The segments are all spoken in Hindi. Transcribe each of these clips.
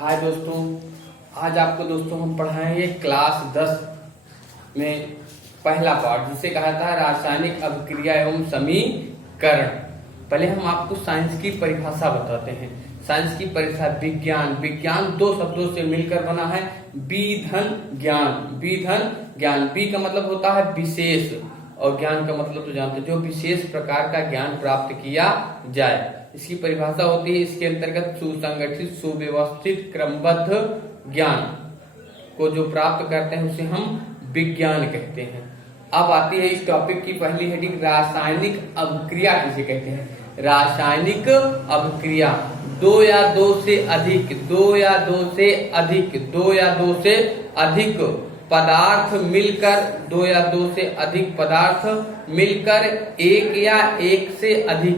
हाय दोस्तों, आज आपको दोस्तों हम पढ़ाएंगे क्लास 10 में पहला पार्ट जिसे कहा था रासायनिक अभिक्रिया एवं समीकरण। पहले हम आपको साइंस की परिभाषा बताते हैं। साइंस की परिभाषा विज्ञान। विज्ञान दो शब्दों से मिलकर बना है, विधन ज्ञान। विधन ज्ञान, वी का मतलब होता है विशेष और ज्ञान का मतलब तो जानते, जो विशेष प्रकार का ज्ञान प्राप्त किया जाए। इसकी परिभाषा होती है, इसके अंतर्गत सुसंगठित सुव्यवस्थित क्रमबद्ध ज्ञान को जो प्राप्त करते हैं उसे हम विज्ञान कहते हैं। अब आती है इस टॉपिक की पहली हेडिंग, रासायनिक अभिक्रिया किसे कहते हैं। रासायनिक अभिक्रिया दो या दो से अधिक पदार्थ मिलकर, दो या दो से अधिक पदार्थ मिलकर एक या एक से अधिक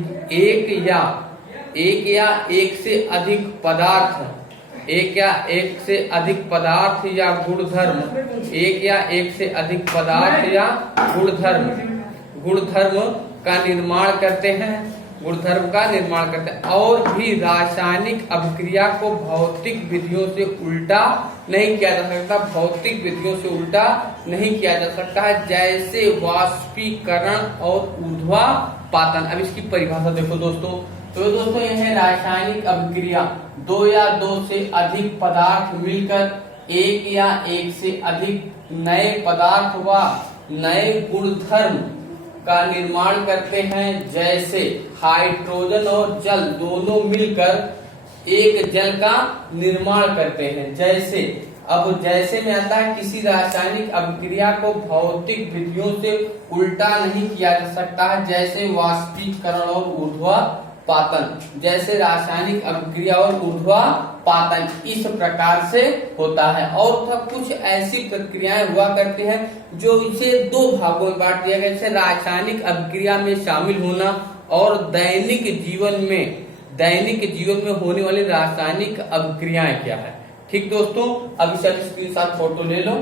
पदार्थ या गुणधर्म, गुणधर्म का निर्माण करते हैं, और भी रासायनिक अभिक्रिया को भौतिक विधियों से उल्टा नहीं किया जा सकता, जैसे वाष्पीकरण और ऊर्ध्वापातन। अब इसकी परिभाषा देखो दोस्तों, तो दोस्तों यह है रासायनिक अभिक्रिया, दो या दो से अधिक पदार्थ मिलकर एक या एक से अधिक नए पदार्थ व नए गुणधर्म का निर्माण करते हैं, जैसे हाइड्रोजन और जल दोनों मिलकर एक जल का निर्माण करते हैं। जैसे में आता है, किसी रासायनिक अभिक्रिया को भौतिक विधियों से उल्टा नहीं किया जा सकता है, जैसे वाष्पीकरण और ऊर्ध्वापातन। जैसे रासायनिक अभिक्रिया और ऊर्ध्वापातन इस प्रकार से होता है। और सब कुछ ऐसी प्रक्रियाएं हुआ करती हैं जो इसे दो भागों में बांट दिया गया, जैसे रासायनिक अभिक्रिया में शामिल होना और दैनिक जीवन में होने वाली रासायनिक अभिक्रियाएं क्या है। ठीक दोस्तों, अब इसे स्क्रीनशॉट फोटो ले लो।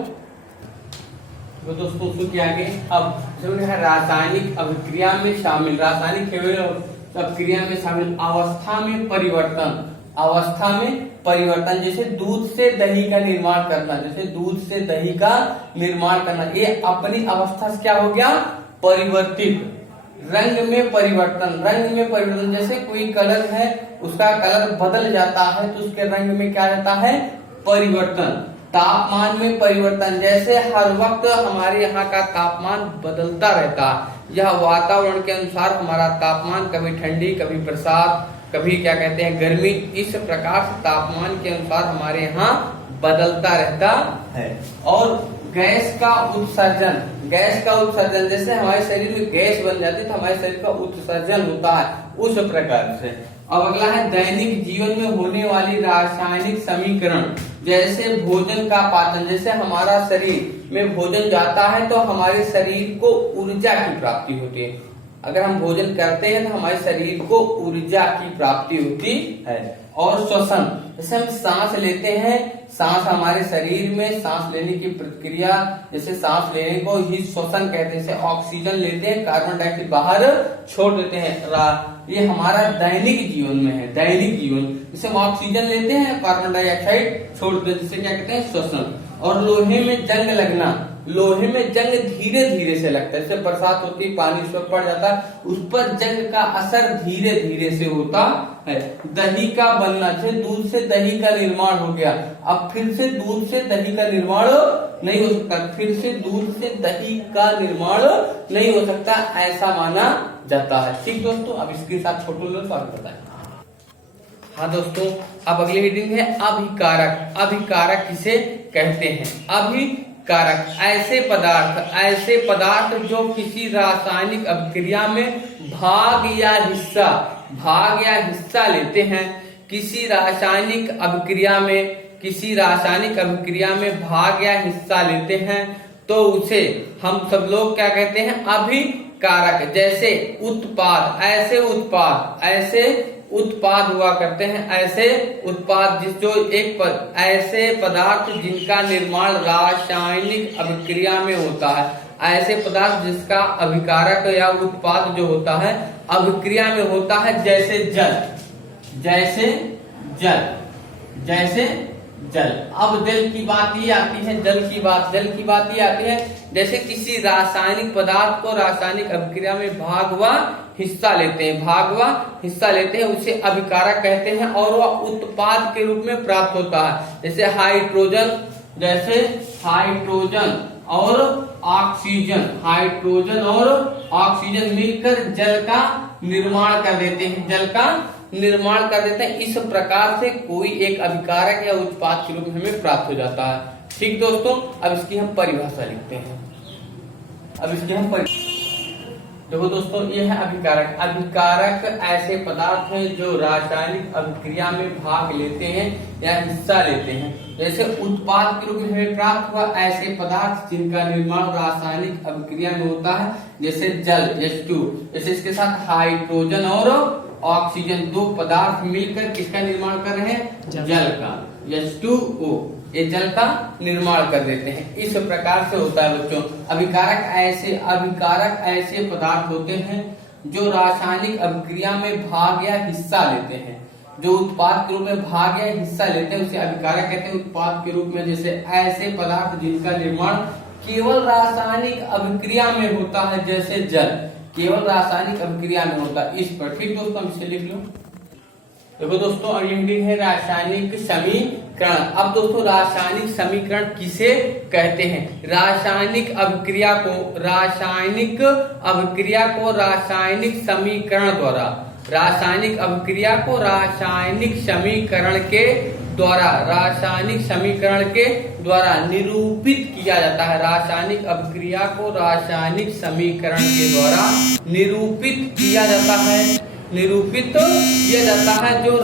तो दोस्तों उसको क्या आगे, अब जो है रासायनिक अभिक्रिया में शामिल, अभिक्रिया में शामिल अवस्था में परिवर्तन, जैसे दूध से दही का निर्माण करना, ये अपनी अवस्था से क्या हो गया, परिवर्तित। रंग में परिवर्तन, जैसे कोई कलर है उसका कलर बदल जाता है तो उसके रंग में क्या रहता है, परिवर्तन। तापमान में परिवर्तन, जैसे हर वक्त हमारे यहाँ का तापमान बदलता रहता है, यह वातावरण के अनुसार हमारा तापमान कभी ठंडी कभी बरसात कभी क्या कहते हैं गर्मी, इस प्रकार से तापमान के अनुसार हमारे यहाँ बदलता रहता है। और गैस का उत्सर्जन, जैसे हमारे शरीर में गैस बन जाती है तो हमारे शरीर का उत्सर्जन होता है, उस प्रकार से। अब अगला है दैनिक जीवन में होने वाली रासायनिक समीकरण, जैसे भोजन का पाचन, जैसे हमारा शरीर में भोजन जाता है तो हमारे शरीर को ऊर्जा की प्राप्ति होती है। अगर हम भोजन करते हैं तो हमारे शरीर को ऊर्जा की प्राप्ति होती है। और श्वसन, जैसे हम सांस लेते हैं, सांस हमारे शरीर में सांस लेने की प्रक्रिया, जैसे सांस लेने को ही श्वसन कहते हैं। जैसे ऑक्सीजन लेते हैं, कार्बन डाइऑक्साइड बाहर छोड़ देते हैं, ये हमारा दैनिक जीवन में है। जैसे हम ऑक्सीजन लेते हैं, कार्बन डाइऑक्साइड छोड़ देते हैं, जिसे क्या कहते हैं, श्वसन। और लोहे में जंग लगना, धीरे धीरे से लगता है, जैसे बरसात होती है पानी उस वक्त पड़ जाता है, उस पर जंग का असर धीरे धीरे से होता है। दही का बनना, जैसे दूध से दही का निर्माण हो गया, अब फिर से दूध से दही का निर्माण नहीं हो सकता, ऐसा माना जाता है। ठीक दोस्तों, अब इसके साथ फोटो लो तो आगे बताएं। हाँ दोस्तों, अब अगली हेडिंग है अभिकारक किसे कहते हैं। अभिकारक ऐसे पदार्थ जो किसी रासायनिक अभिक्रिया में भाग या हिस्सा लेते हैं। किसी रासायनिक अभिक्रिया में भाग या हिस्सा लेते हैं तो उसे हम सब लोग क्या कहते हैं, अभिकारक। जैसे ऐसे उत्पाद हुआ करते हैं, ऐसे पदार्थ जिनका निर्माण रासायनिक अभिक्रिया में होता है, ऐसे पदार्थ जिसका अभिकारक या उत्पाद जो होता है अभिक्रिया में होता है, जैसे जल। जैसे जल। अब जल की बात ये आती है, जल की बात ये आती है, जैसे किसी रासायनिक पदार्थ को रासायनिक अभिक्रिया में भाग व हिस्सा लेते हैं, उसे अभिकारक कहते हैं और वह उत्पाद के रूप में प्राप्त होता है। जैसे हाइड्रोजन और ऑक्सीजन मिलकर जल का निर्माण कर देते हैं। इस प्रकार से कोई एक अभिकारक या उत्पाद के रूप में हमें प्राप्त हो जाता है। ठीक दोस्तों, अब इसकी हम परिभाषा लिखते हैं। देखो दोस्तों, ये है अभिकारक ऐसे पदार्थ हैं जो रासायनिक अभिक्रिया में भाग लेते हैं या हिस्सा लेते हैं। जैसे उत्पाद के रूप में हमें प्राप्त हुआ ऐसे पदार्थ जिनका निर्माण रासायनिक अभिक्रिया में होता है, जैसे जल H2, जैसे इसके साथ हाइड्रोजन और ऑक्सीजन, दो पदार्थ मिलकर किसका निर्माण कर रहे हैं? जल का, H2O, ये जल का निर्माण कर देते हैं। इस प्रकार से होता है बच्चों। अभिकारक ऐसे पदार्थ होते हैं जो रासायनिक अभिक्रिया में भाग या हिस्सा लेते हैं। जो उत्पाद के रूप में भाग या हिस्सा लेते हैं उसे अभिकारक कहते हैं। उत्पाद के रूप में जैसे ऐसे पदार्थ जिनका निर्माण केवल रासायनिक अभिक्रिया में होता है, जैसे जल केवल रासायनिक अभिक्रिया में होता है। इस पर ठीक दोस्तों, इसे लिख लो। देखो दोस्तों, अगली है रासायनिक समीकरण। अब दोस्तों, रासायनिक समीकरण किसे कहते हैं? रासायनिक अभिक्रिया को रासायनिक समीकरण द्वारा, रासायनिक समीकरण के द्वारा निरूपित किया जाता है। रासायनिक अभिक्रिया को रासायनिक समीकरण के द्वारा निरूपित किया जाता है। जो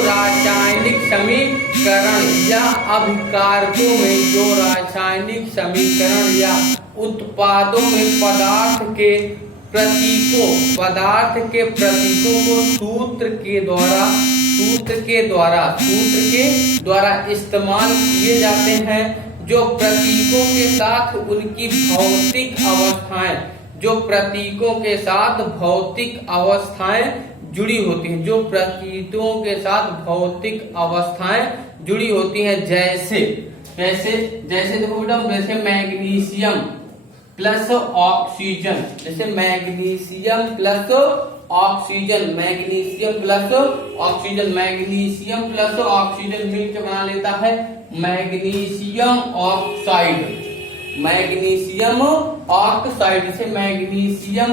रासायनिक समीकरण या अभिकारकों में, जो रासायनिक समीकरण या उत्पादों में पदार्थ के प्रतीकों को सूत्र के द्वारा इस्तेमाल किए जाते हैं, जो प्रतीकों के साथ उनकी भौतिक अवस्थाएं जुड़ी होती हैं, जैसे देखो बेटा, जैसे magnesium plus oxygen, magnesium plus oxygen मिलकर बना लेता है मैग्नीशियम ऑक्साइड। जैसे मैग्नीशियम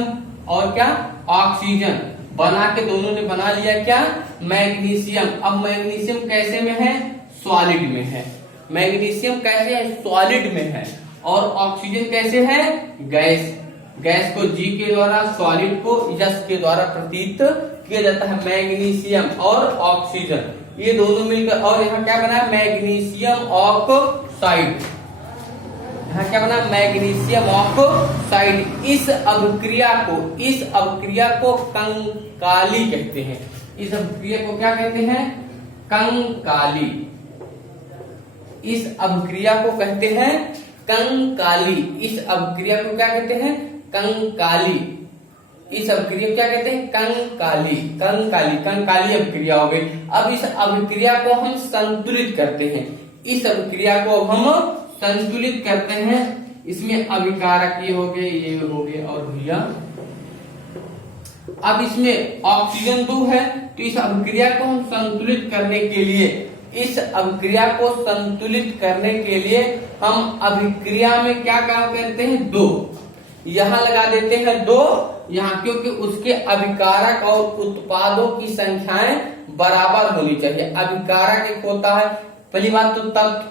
और क्या, ऑक्सीजन बना के दोनों ने बना लिया क्या, मैग्नीशियम। अब मैग्नीशियम कैसे में है? सॉलिड में है। मैग्नीशियम कैसे है? सॉलिड में है। और ऑक्सीजन कैसे है? गैस को G के द्वारा, सॉलिड को यस के द्वारा प्रतीत किया जाता है। मैग्नीशियम और ऑक्सीजन ये दोनों मिलकर, और यहाँ क्या बना है? Magnesium oxide. यहाँ क्या बना? Magnesium oxide. इस अभिक्रिया को कंकाली कहते हैं। इस अभिक्रिया को क्या कहते हैं? कंकाली। इस अभिक्रिया को कहते हैं कंकाली। इस अभिक्रिया को क्या कहते हैं? कंकाली। इस अभिक्रिया को क्या कहते हैं? कंकाली अभिक्रिया हो गई। अब इस अभिक्रिया को हम संतुलित करते हैं। इसमें अभिकारक ये हो गए और भैया, अब इसमें ऑक्सीजन 2 है, तो इस अभिक्रिया को हम संतुलित करने के लिए हम अभिक्रिया में क्या काम करते हैं? 2 यहाँ लगा देते हैं 2 यहाँ, क्योंकि उसके अभिकारक और उत्पादों की संख्याएं बराबर होनी चाहिए। अभिकारक एक होता है, पहली बात तो तत्व,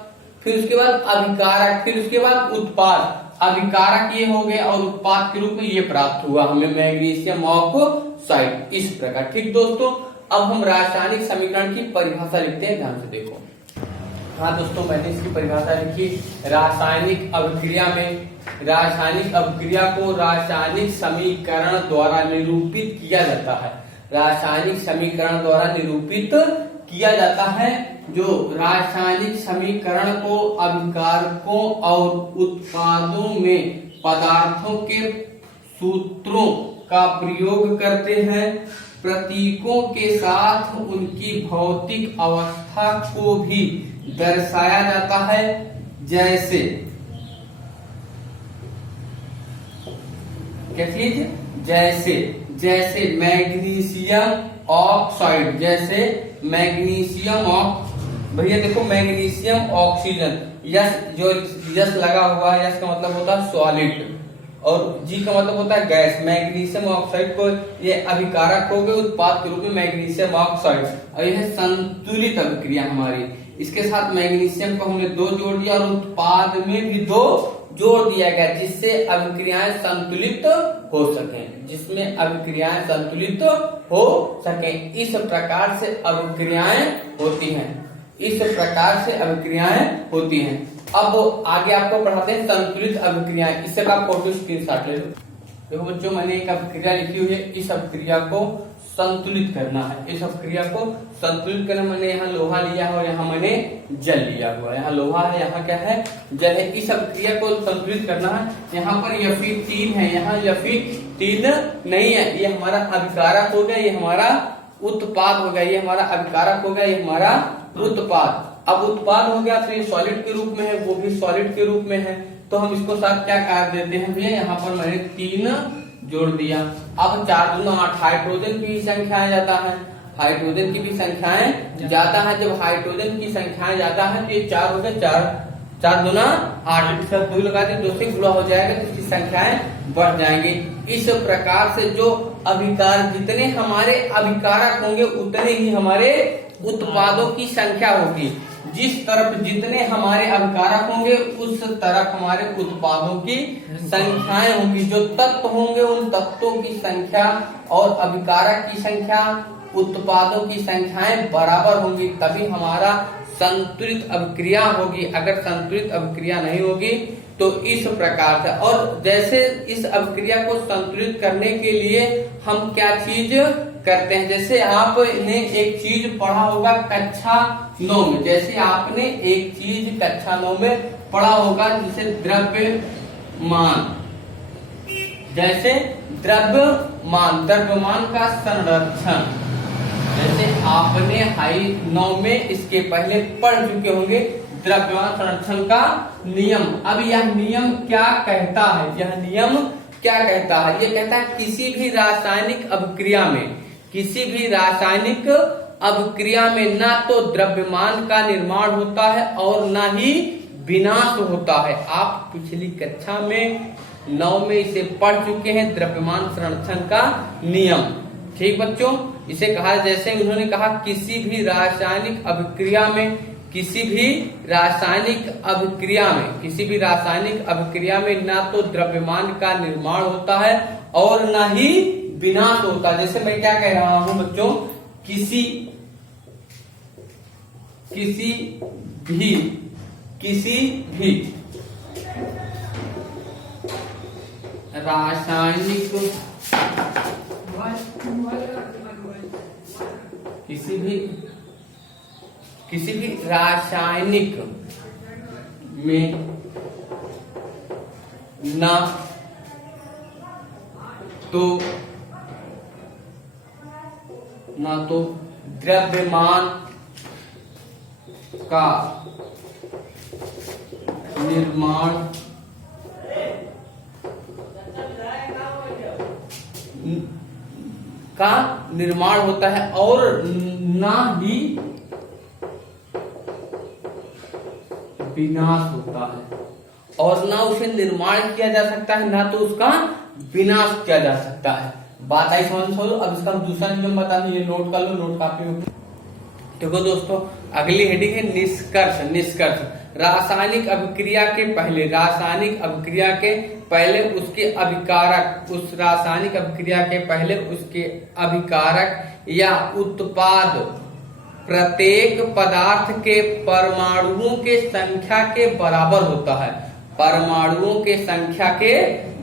फिर उसके बाद अभिकारक, फिर उसके बाद उत्पाद। अभिकारक ये हो गए और उत्पाद के रूप में ये प्राप्त हुआ हमें मैग्नीशियम ऑक्साइड। इस प्रकार ठीक दोस्तों, अब हम रासायनिक समीकरण की परिभाषा लिखते हैं, ध्यान से देखो। हाँ दोस्तों, मैंने इसकी परिभाषा लिखी। रासायनिक अभिक्रिया को रासायनिक समीकरण द्वारा निरूपित किया जाता है। रासायनिक समीकरण द्वारा निरूपित किया जाता है। जो रासायनिक समीकरण को अभिकारकों और उत्पादों में पदार्थों के सूत्रों का प्रयोग करते हैं, प्रतीकों के साथ उनकी भौतिक अवस्था को भी दर्शाया जाता है। जैसे क्या चीज? जैसे जैसे मैग्नीशियम ऑक्साइड, जैसे मैग्नीशियम भैया देखो मैग्नीशियम ऑक्सीजन, यस जो यस लगा हुआ है, यस का मतलब होता है सॉलिड और जी का मतलब होता है गैस। मैग्नीशियम ऑक्साइड को ये अभिकारक हो गए उत्पाद के रूप में मैग्नीशियम ऑक्साइड, और यह संतुलित अभिक्रिया हमारी। इसके साथ मैग्नीशियम को हमने 2 जोड़ दिया और उत्पाद में भी 2 जोड़ दिया गया, जिससे अभिक्रियाएं संतुलित हो सके, जिसमें अभिक्रियाएं संतुलित हो सके। इस प्रकार से अभिक्रियाएं होती हैं, इस प्रकार से अभिक्रियाएं होती हैं। अब आगे आपको पढ़ाते हैं संतुलित अभिक्रियाएं। इससे आप फोटो स्क्रीनशॉट ले लो। देखो बच्चों, मैंने एक अभिक्रिया लिखी हुई है, इस अभिक्रिया को संतुलित करना है। इस अभिक्रिया को संतुलित करना, मैंने यहाँ लोहा लिया है और यहाँ मैंने जल लिया हुआ है। यहाँ लोहा है, यहाँ क्या है? जल है। इस अभिक्रिया को संतुलित करना है। यहाँ पर Fe3 है, यहाँ Fe3 नहीं है, ये हमारा अभिकारक हो गया, ये हमारा उत्पाद हो गया, ये हमारा अभिकारक हो गया, ये हमारा उत्पाद। अब उत्पाद हो गया तो ये सॉलिड के रूप में है, वो भी सॉलिड के रूप में है, तो हम इसको साथ क्या कर देते हैं भैया? यहाँ पर मैंने 3 जोड़ दिया। अब 4 दूना 8, हाइड्रोजन की भी संख्याएं जाता है, हाइड्रोजन की भी संख्याएं ज्यादा है। जब हाइड्रोजन की संख्याएं ज्यादा है तो ये 4 हो गए, 4 दूना 8, 2 लगा दे, 2 से गुणा हो जाएगा तो इसकी संख्याएं बढ़ जाएंगी। इस प्रकार से जो अभिकार, जितने हमारे अभिकारक होंगे उतने ही हमारे उत्पादों की संख्या होगी। जिस तरफ जितने हमारे अभिकारक होंगे उस तरफ हमारे उत्पादों की संख्याएं होंगी। जो तत्व होंगे उन तत्वों की संख्या और अभिकारक की संख्या, उत्पादों की संख्याएं बराबर होंगी, तभी हमारा संतुलित अभिक्रिया होगी। अगर संतुलित अभिक्रिया नहीं होगी तो इस प्रकार से। और जैसे इस अभिक्रिया को संतुलित करने के लिए हम क्या चीज करते हैं? जैसे आपने एक चीज पढ़ा होगा कक्षा 9 में, जैसे आपने एक चीज कक्षा 9 में पढ़ा होगा, जैसे द्रव्यमान, जैसे द्रव्यमान का संरक्षण, जैसे आपने हाई 9 में इसके पहले पढ़ चुके होंगे द्रव्यमान संरक्षण का नियम। अब यह नियम क्या कहता है? यह नियम क्या कहता है? ये कहता है किसी भी रासायनिक अभिक्रिया में, किसी भी रासायनिक अभिक्रिया में ना तो द्रव्यमान का निर्माण होता है और ना ही विनाश होता है। आप पिछली कक्षा में 9 में इसे पढ़ चुके हैं, द्रव्यमान संरक्षण का नियम। ठीक बच्चों, इसे कहा, जैसे उन्होंने कहा किसी भी रासायनिक अभिक्रिया में, किसी भी रासायनिक अभिक्रिया में, किसी भी रासायनिक अभिक्रिया में ना तो द्रव्यमान का निर्माण होता है और ना ही विनाश होता है। जैसे मैं क्या कह रहा हूं बच्चों, किसी भी रासायनिक, किसी भी रासायनिक में ना तो द्रव्यमान का निर्माण होता है और ना ही विनाश होता है, और ना उसे निर्माण किया जा सकता है ना तो उसका विनाश किया जा सकता है। बात आई समझ? अब इसका दूसरा नियम बता दें, ये नोट कर लो, नोट कॉपी में। देखो दोस्तों, अगली हेडिंग है निष्कर्ष। निष्कर्ष, रासायनिक अभिक्रिया के पहले, रासायनिक अभिक्रिया के पहले उसके अभिकारक, उस रासायनिक अभिक्रिया के पहले उसके अभिकारक या उत्पाद प्रत्येक पदार्थ के परमाणुओं के संख्या के बराबर होता है। परमाणुओं के संख्या के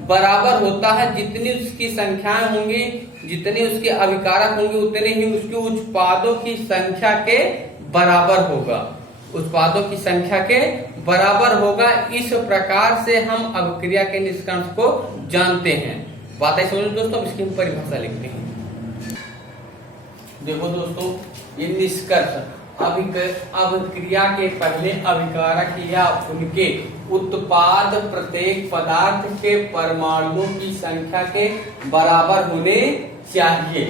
बराबर होता है। जितनी उसकी संख्याएं होंगी, जितने उसके अभिकारक होंगे, उतने ही उसके उत्पादों की संख्या के बराबर होगा। उत्पादों की संख्या के बराबर होगा। इस प्रकार से हम अभिक्रिया के निष्कर्ष को जानते हैं। बात है समझ दोस्तों। इसकी हम परिभाषा लिखते हैं। देखो दोस्तों, ये निष्कर्ष अभिक्रिया के पहले अभिकारक या उनके उत्पाद प्रत्येक पदार्थ के परमाणुओं की संख्या के बराबर होने चाहिए।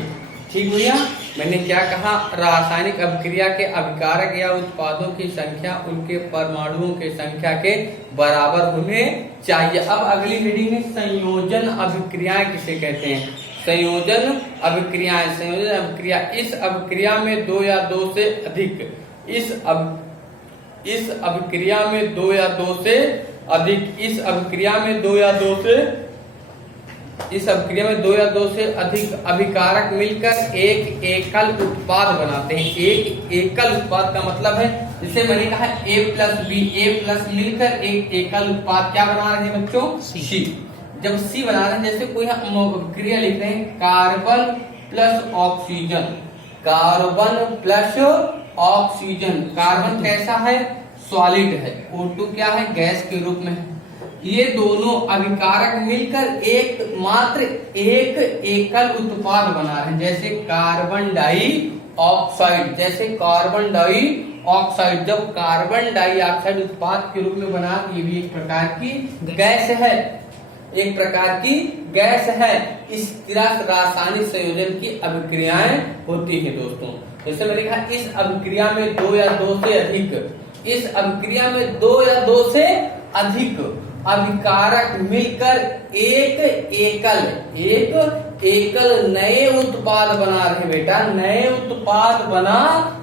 ठीक भैया, मैंने क्या कहा? रासायनिक अभिक्रिया के अभिकारक या उत्पादों की संख्या उनके परमाणुओं की संख्या के बराबर होने चाहिए। अब अगली हेडिंग है संयोजन अभिक्रियाएं किसे कहते हैं? संयोजन अभिक्रियाएं। संयोजन अभिक्रिया, इस अभिक्रिया में दो या दो से अधिक इस अभिक्रिया में दो या दो से अधिक इस अभिक्रिया में दो या दो से अधिक अभिकारक मिलकर एक एकल उत्पाद बनाते हैं। एक एकल उत्पाद का मतलब है, जिसे मैंने कहा A plus B, A plus मिलकर एक एकल उत्पाद क्या बना रहे हैं बच्चों? C। जब C बना रहे हैं, जैसे कोई हम अभिक्रिया लिख रहे हैं carbon plus oxygen, carbon plus oxygen. Carbon कैसा है? सॉलिड है। O2 क्या है? गैस के रूप में। ये दोनों अभिकारक मिलकर मात्र एक एकल उत्पाद बना रहे हैं, जैसे कार्बन डाइऑक्साइड। जैसे कार्बन डाइऑक्साइड, जब कार्बन डाइऑक्साइड उत्पाद के रूप में बना, ये भी एक प्रकार की गैस है, एक प्रकार की गैस है। इस तरह रासायनिक संयोजन की अभिक्रियाएं होती है दोस्तों। जैसे मैंने कहा, इस अभिक्रिया में दो या दो से अधिक इस अभिक्रिया में दो या दो से अधिक अभिकारक मिलकर एक एकल नए उत्पाद बना रहे हैं बेटा, नए उत्पाद बना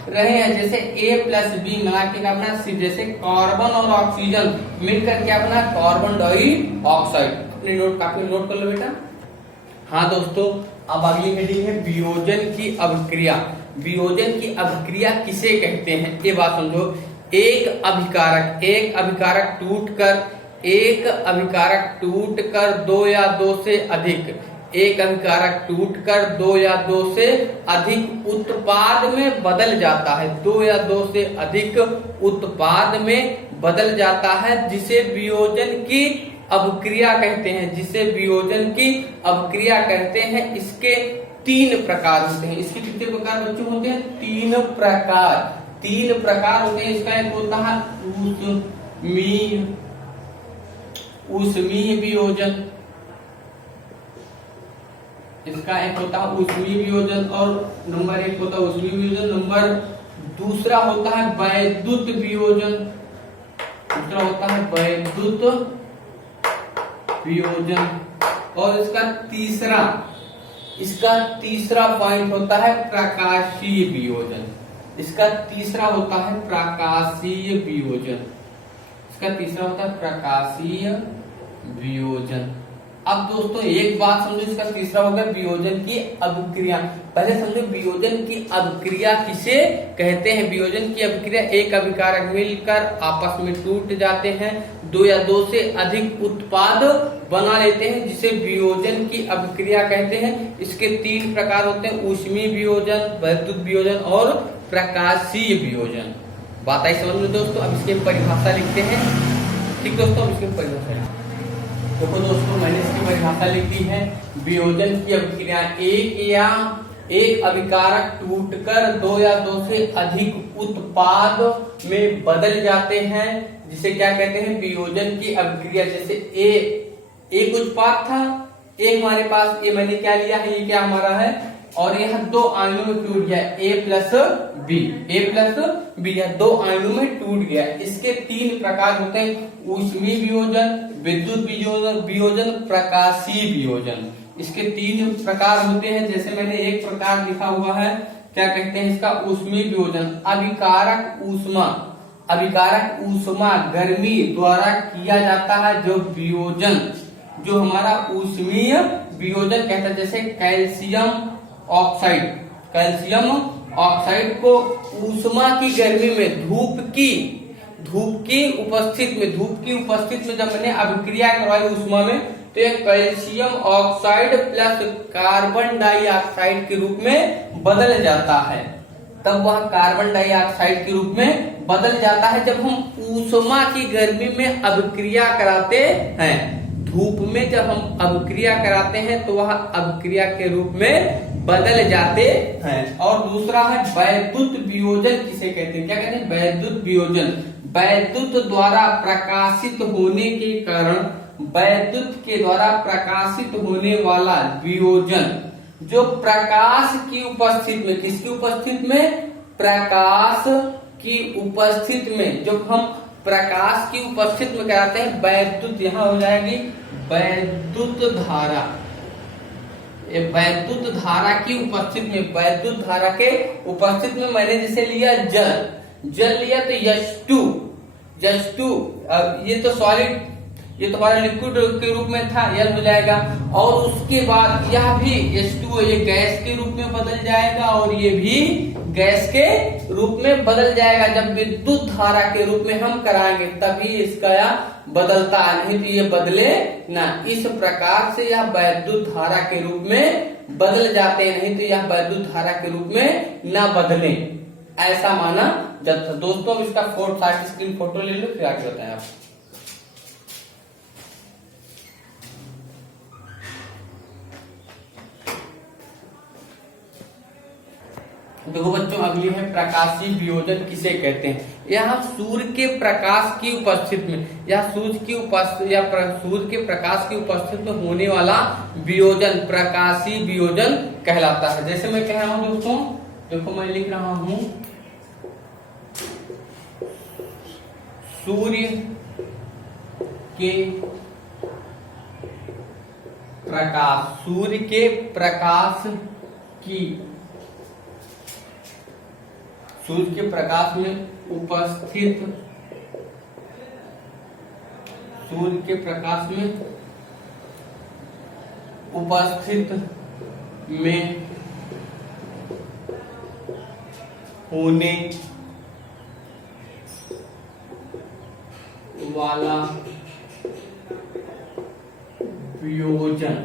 रहे हैं। जैसे A प्लस बी मिला के अपना C, जैसे कार्बन और ऑक्सीजन मिलकर क्या बना? Carbon dioxide. अपने नोट काफी नोट कर लो बेटा। हाँ दोस्तों, अब अगली हेडिंग है वियोजन की अभिक्रिया। वियोजन की अभिक्रिया किसे कहते हैं? ये बात समझो। एक अभिकारक टूटकर दो या दो से अधिक उत्पाद में बदल जाता है। दो या दो से अधिक उत्पाद में बदल जाता है, जिसे वियोजन की अभिक्रिया कहते हैं। इसके तीन प्रकार होते हैं। इसके कितने प्रकार बच्चों होते हैं? तीन प्रकार होते हैं। इसका एक होता है ऊष्मीय वियोजन। इसका एक होता है ऊष्मीय वियोजन और नंबर एक होता है ऊष्मीय वियोजन। नंबर दूसरा होता है वैद्युत वियोजन। और इसका तीसरा पॉइंट होता है प्रकाशीय वियोजन। अब दोस्तों एक बात समझो, इसका तीसरा हो गया वियोजन की अभिक्रिया। पहले समझो वियोजन की अभिक्रिया किसे कहते हैं। वियोजन की अभिक्रिया, एक अभिकारक मिलकर आपस में टूट जाते हैं, दो या दो से अधिक उत्पाद बना लेते हैं, जिसे वियोजन की अभिक्रिया कहते हैं। इसके तीन प्रकार होते हैं, ऊष्मीय वियोजन, वैद्युत वियोजन और प्रकाशीय वियोजन। बात आई समझ में दोस्तों। अब इसकी परिभाषा लिखते हैं। ठीक दोस्तों, अब इसकी परिभाषा देखो दोस्तों, मैंने इसकी परिभाषा लिखी है। वियोजन की अभिक्रिया, एक अभिकारक टूटकर दो या दो से अधिक उत्पाद में बदल जाते हैं, जिसे क्या कहते हैं? वियोजन की अभिक्रिया। जैसे एक उत्पाद था, एक हमारे पास, ये मैंने क्या लिया है, ये क्या हमारा है, और यह दो आयनों में टूट गया, A प्लस बी, यह दो आयनों में टूट गया। इसके तीन प्रकार होते हैं, ऊष्मीय वियोजन, विद्युत वियोजन, प्रकाशीय वियोजन। इसके तीन प्रकार होते हैं। जैसे मैंने एक प्रकार लिखा हुआ है, क्या कहते हैं इसका? ऊष्मीय वियोजन। अभिकारक ऊष्मा गर्मी द्वारा किया जाता है जो वियोजन, जो हमारा ऊष्मीय वियोजन कहता है। जैसे कैल्शियम ऑक्साइड को ऊष्मा की गर्मी में धूप की उपस्थित में जब मैंने अभिक्रिया करवाई ऊष्मा में, तो यह calcium oxide plus carbon dioxide के रूप में बदल जाता है। तब वह कार्बन डाइऑक्साइड के रूप में बदल जाता है जब हम ऊष्मा की गर्मी में अभिक्रिया कराते हैं। धूप में जब हम अभिक्रिया कराते हैं तो वह अभिक्रिया के रूप में बदल जाते हैं। और दूसरा है वैद्युत वियोजन किसे कहते हैं, क्या कहते हैं, वैद्युत वियोजन। वैद्युत द्वारा प्रकाशित होने के कारण, वैद्युत के द्वारा प्रकाशित होने वाला वियोजन जो प्रकाश की उपस्थिति में, किसकी उपस्थिति में, प्रकाश की उपस्थिति में, जब हम प्रकाश की उपस्थिति में कराते हैं वैद्युत, यहां हो जाएगी वैद्युत धारा। ये वैद्युत धारा की उपस्थिति में, वैद्युत धारा के उपस्थिति में मैंने जैसे लिया जल, जल लिया तो H2, ये तो सॉलिड, ये तो हमारा लिक्विड के रूप में था, यह हो जाएगा। और उसके बाद यह भी H2O, ये गैस के रूप में बदल जाएगा और ये भी गैस के रूप में बदल जाएगा। जब विद्युत धारा के रूप में हम कराएंगे तभी इसका यह बदलता है, नहीं तो ये बदले ना। इस प्रकार से यह वैद्युत धारा के रूप में बदल जाते हैं, नहीं तो यह वैद्युत धारा के रूप में ना बदले, ऐसा माना जाता। दोस्तों इसका स्क्रीन फोटो ले लो, फिर आगे बताएं आप। देखो बच्चों, अगली है प्रकाशीय वियोजन किसे कहते हैं। यह सूर्य के प्रकाश की उपस्थिति में, यह सूर्य की उपस्थिति या सूर्य के प्रकाश की उपस्थिति में होने वाला वियोजन प्रकाशीय वियोजन कहलाता है। जैसे मैं कह रहा हूं दोस्तों, देखो मैं लिख रहा हूं सूर्य के प्रकाश, सूर्य के प्रकाश की, सूर्य के प्रकाश में उपस्थित, सूर्य के प्रकाश में उपस्थित में होने वाला वियोजन,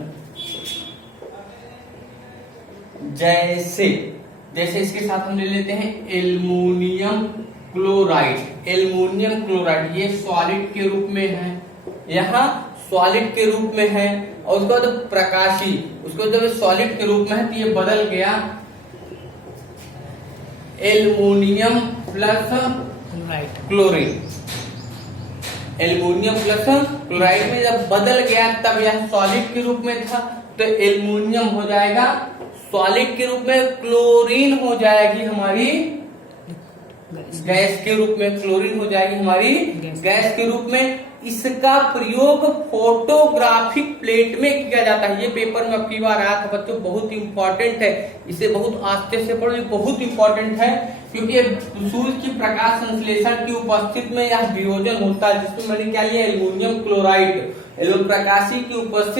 जैसे इसके साथ हम ले लेते हैं एल्युमिनियम क्लोराइड। एल्युमिनियम क्लोराइड ये सॉलिड के रूप में है, यहाँ सॉलिड के रूप में है, और उसके बाद प्रकाशी, उसको जब सॉलिड के रूप में है तो ये बदल गया aluminium plus chlorine. Aluminium plus chloride में जब बदल गया तब यह सॉलिड के रूप में था, तो एल्युमिनियम हो जाएगा सॉलिड के रूप में, क्लोरीन हो जाएगी हमारी गैस के रूप में, क्लोरीन हो जाएगी हमारी गैस के रूप में। इसका प्रयोग फोटोग्राफिक प्लेट में किया जाता है। ये पेपर में अब की बार आया था बच्चों, बहुत इंपॉर्टेंट है, इसे बहुत आस्ते से पढ़ो, ये बहुत इंपॉर्टेंट है, क्योंकि सूर्य की प्रकाश संश्लेषण की उपस्थिति में यह वियोजन होता है, जिसमें मैंने क्या लिया, एल्युमिनियम क्लोराइड। प्रकाशी की उपस्थिति